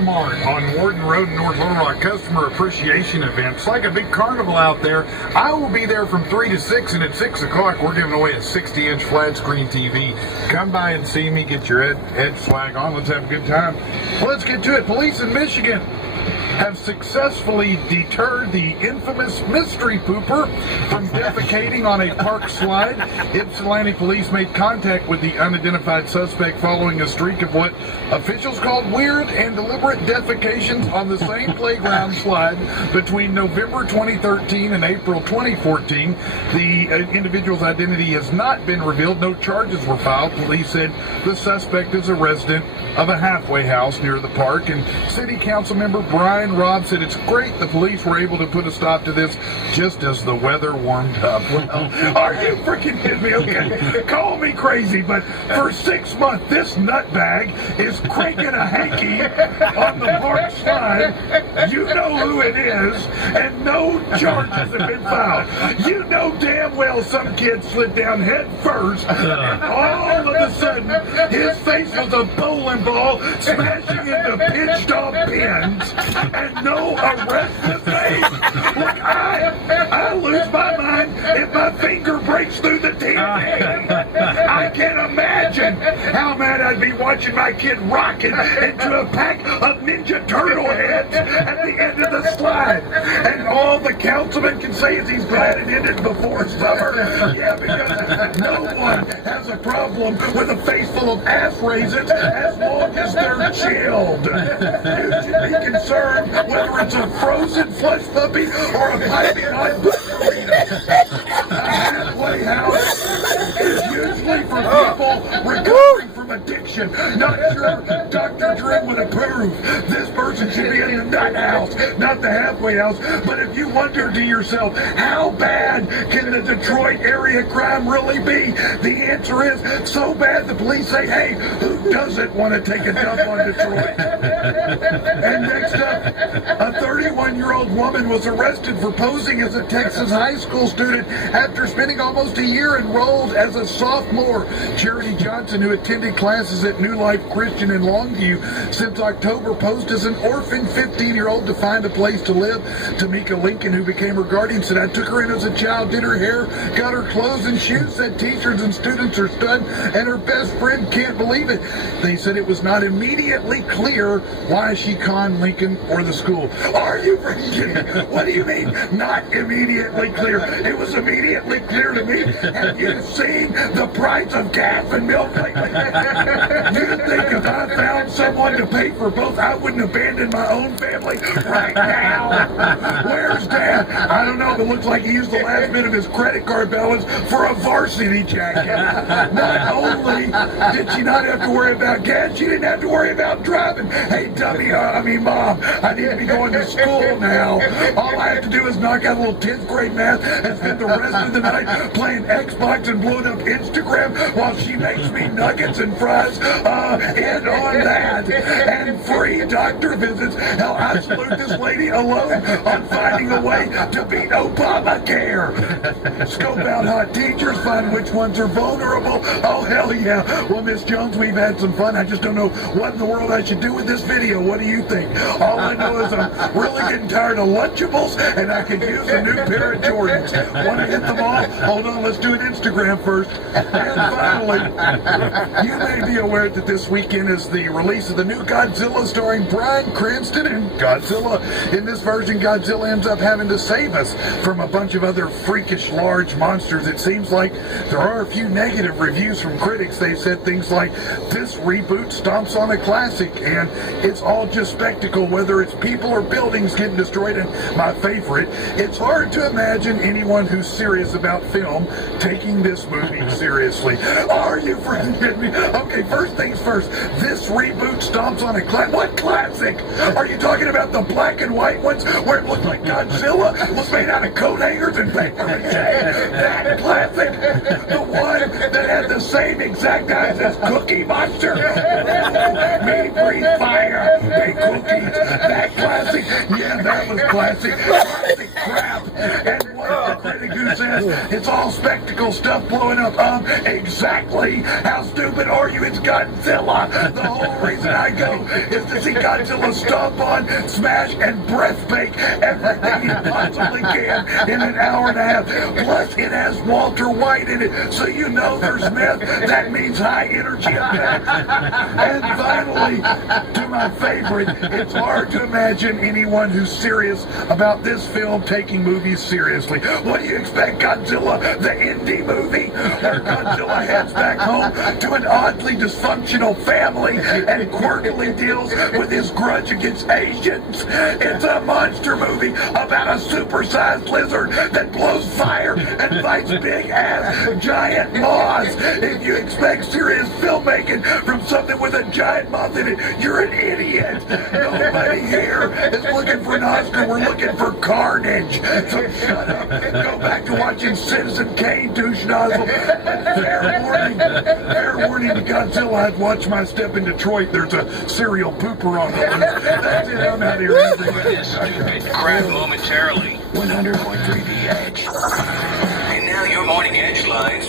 Mart on Warden Road in North Little Rock, customer appreciation event. It's like a big carnival out there. I will be there from 3 to 6, and at 6 o'clock, we're giving away a 60-inch flat screen TV. Come by and see me, get your Edge swag on. Let's have a good time. Well, let's get to it. Police in Michigan have successfully deterred the infamous mystery pooper from defecating on a park slide. Ypsilanti police made contact with the unidentified suspect following a streak of what officials called weird and deliberate defecations on the same playground slide between November 2013 and April 2014. The individual's identity has not been revealed. No charges were filed. Police said the suspect is a resident of a halfway house near the park, and City Council member Brian Robb said it's great the police were able to put a stop to this just as the weather warmed up. Well, are you freaking kidding me? Okay, call me crazy, but for 6 months, this nutbag is cranking a hanky on the park slide. You know who it is, and no charges have been filed. You know damn well some kid slid down head first, and all of a sudden, his face was a bowling ball smashing into pitched-off pins, and no arrest was made. Look, I lose my mind if my finger breaks through the TV. I can't imagine how mad I'd be watching my kid rocking into a pack of Ninja Turtle heads at the end of the slide. And all the councilman can say is he's glad it ended before summer. Yeah, because no one has a problem with a face full of ass raisins as long as they're chilled. You should be concerned whether it's a frozen flesh puppy or a piping hot burrito. A halfway house is usually for people recovering from addiction. Not sure Dr. Drew would approve. This person should be in the nut house, not the halfway house. But if you wonder to yourself, how bad can the Detroit area crime really be? The answer is so bad the police say, hey, who doesn't want to take a dump on Detroit? And next up, a 31-year-old woman was arrested for posing as a Texas high school student after spending almost a year enrolled as a sophomore. Charity Johnson, who attended classes at New Life Christian in Longview since October, posed as an orphan 15-year-old to find a place to live. Tamika Lincoln, who became her guardian, said, I took her in as a child, did her hair, got her clothes and shoes, said teachers and students are stunned, and her best friend can't believe it. They said it was not immediately clear why she conned Lincoln or the school. Are you freaking kidding me? What do you mean, not immediately clear? It was immediately clear to me. Have you seen the price of gas and milk lately? You think if I found someone to pay for both, I wouldn't abandon my own family right now? Where's Dad? I don't know, but it looks like he used the last bit of his credit card balance for a varsity jacket. Not only did she not have to worry about gas, she didn't have to worry about driving. Hey, Mom, I need to be going to school now. All I have to do is knock out a little 10th grade math and spend the rest of the night playing Xbox and blowing up Instagram while she makes me nuggets and fries. And on that, and free doctor visits. Hell, I salute this lady alone on finding a way to beat Obamacare. Scope out hot teachers, find which ones are vulnerable. Oh, hell yeah. Well, Miss Jones, we've had some fun. I just don't know what in the world I should do with this video. What do you think? All I know is I'm really getting tired of Lunchables, and I could use a new pair of Jordans. Want to hit them all? Hold on, let's do an Instagram first. And finally, you may be aware that this weekend is the release of the new Godzilla starring Bryan Cranston and Godzilla. In this version, Godzilla ends up having to save us from a bunch of other freakish large monsters. It seems like there are a few negative reviews from critics. They've said things like, this reboot stomps on a classic, and it's all just spectacle, whether it's people or buildings getting destroyed. And my favorite, it's hard to imagine anyone who's serious about film taking this movie seriously. Are you freaking kidding me? Okay, first things first, this reboot stomps on a classic. What classic? Are you talking about the black and white ones where it looked like Godzilla was made out of coat hangers and paper mache? That classic? The one that had the same exact eyes as Cookie Monster? Me breathe fire, big cookies. That classic? Yeah, that was classic. Classic crap. And what critic who says it's all spectacle stuff blowing up. Exactly. How stupid are you? It's Godzilla. The whole reason I go is to see Godzilla stomp on, smash, and breath bake everything he possibly can in an hour and a half. Plus, it has Walter White in it, so you know there's meth. That means high energy effects. And finally, to my favorite, it's hard to imagine anyone who's serious about this film taking movies seriously. What do you expect, Godzilla, the indie movie, where Godzilla heads back home to an oddly dysfunctional family and quirkily deals with his grudge against Asians? It's a monster movie about a supersized lizard that blows fire and fights big-ass giant moths. If you expect serious filmmaking from something with a giant moth in it, you're an idiot. Nobody here is looking for an Oscar. We're looking for carnage. So shut up. Go back to watching Citizen Kane, douche nozzle. Fair warning to Godzilla. I'd watch my step in Detroit. There's a serial pooper on the loose. That's it. I'm out here. Stupid crap momentarily. 100.3 The Edge. And now your morning edge lines.